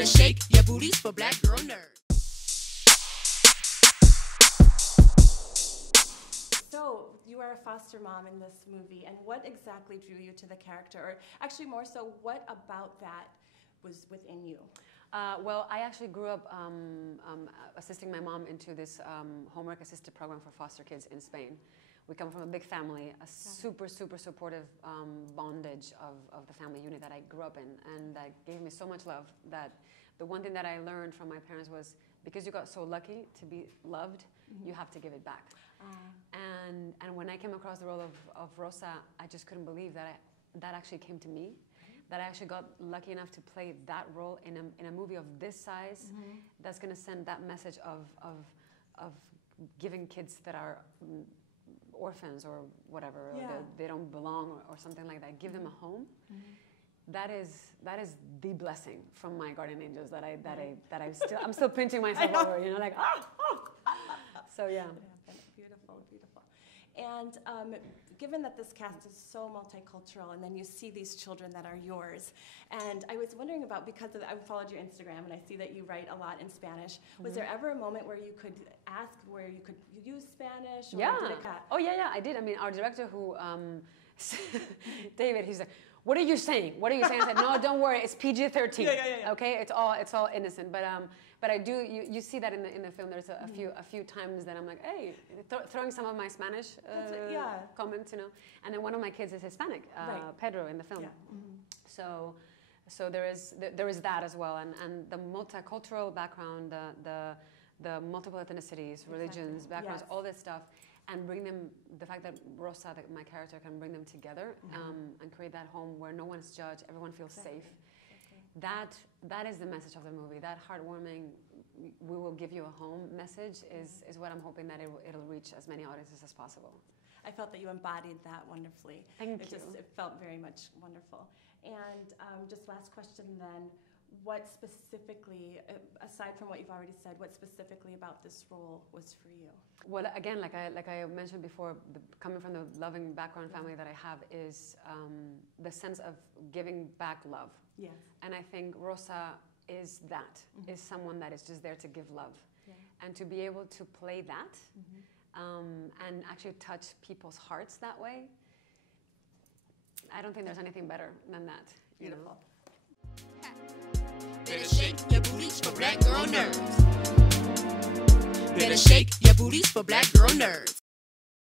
Better shake your booties for black girl nerds. So, you are a foster mom in this movie, and what exactly drew you to the character? Or actually, more so, what about that was within you? Well, I actually grew up assisting my mom into this homework assisted program for foster kids in Spain. We come from a big family, a super, super supportive bondage of the family unit that I grew up in, and that gave me so much love that the one thing that I learned from my parents was, because you got so lucky to be loved, you have to give it back. And when I came across the role of Rosa, I just couldn't believe that that actually came to me, that I actually got lucky enough to play that role in a movie of this size, that's going to send that message of giving kids that are orphans or whatever, or they don't belong or something like that, give them a home. That is the blessing from my guardian angels that I'm still pinching myself over, you know, like so yeah. Beautiful, beautiful. And given that this cast is so multicultural, and then you see these children that are yours, and I was wondering about, because I followed your Instagram and I see that you write a lot in Spanish. Was there ever a moment where you could ask where you could use Spanish? Or did it cut? Oh yeah, I did. I mean, our director who, David, he's like, "What are you saying? What are you saying?" I said, "No, don't worry. It's PG-13. Yeah. Okay, it's all innocent." But I do. You see that in the film. There's a few times that I'm like, hey, throwing some of my Spanish comments, you know. And then one of my kids is Hispanic, Pedro, in the film. So there is that as well, and the multicultural background, the multiple ethnicities, religions, backgrounds, all this stuff. And bring them, the fact that Rosa, my character, can bring them together and create that home where no one's judged, everyone feels safe. That is the message of the movie. That heartwarming, we will give you a home message is what I'm hoping that it'll reach as many audiences as possible. I felt that you embodied that wonderfully. Thank you. It felt very much wonderful. And just last question then. What specifically, aside from what you've already said, what specifically about this role was for you? Well, again, like I mentioned before, coming from the loving background family that I have is the sense of giving back love. Yes. And I think Rosa is that, is someone that is just there to give love. Yeah. And to be able to play that and actually touch people's hearts that way, I don't think there's anything better than that. Beautiful. You know? Better shake your booties for black girl nerds. Better shake your booties for black girl nerds.